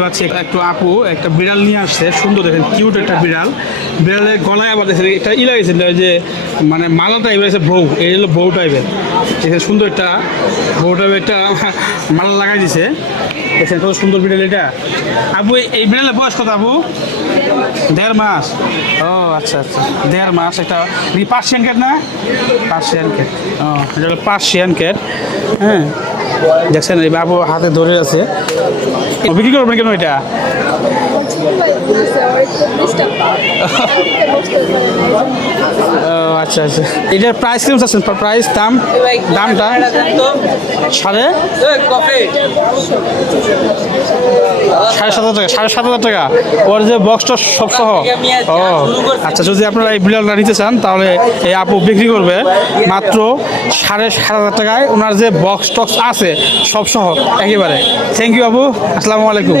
পাচ্ছি একটু আপু একটা বিড়াল নিয়ে আসছে, সুন্দর দেখেন, কিউট একটা বিড়াল। বিড়ালের গলায় আবার দেখেন একটা লাগেছে, যে মানে মালা টাইপের আছে, বউ, এই হলো বউ টাইপের। দেখেন সুন্দর একটা বউ টাইপের একটা মালা লাগাই দিছে। দেখেন কত সুন্দর বিড়াল এটা। আপু এই বিড়ালের বয়স কত আপু? 1.5 মাস। ও আচ্ছা আচ্ছা, 1.5 মাস। একটা পার্সিয়ান ক্যাট না? Persian cat. ও এটা হলো পার্সিয়ান ক্যাট। হ্যাঁ দেখছেন, এই বাবু হাতে ধরে আছে। বিক্রি করবেন কেন এটা? আচ্ছা আচ্ছা, এটার প্রাইস কেমন আছেন? প্রাইস দামটা 7,500 টাকা। 7,500 টাকা ওর যে বক্সটা সব সহ। ও আচ্ছা, যদি আপনারা এই বিড়ালটা নিতে চান তাহলে এই আপু বিক্রি করবে মাত্র 7,500 টাকায়। ওনার যে বক্স টক্স আছে সব সহ একেবারে। থ্যাংক ইউ আপু, আসসালামু আলাইকুম।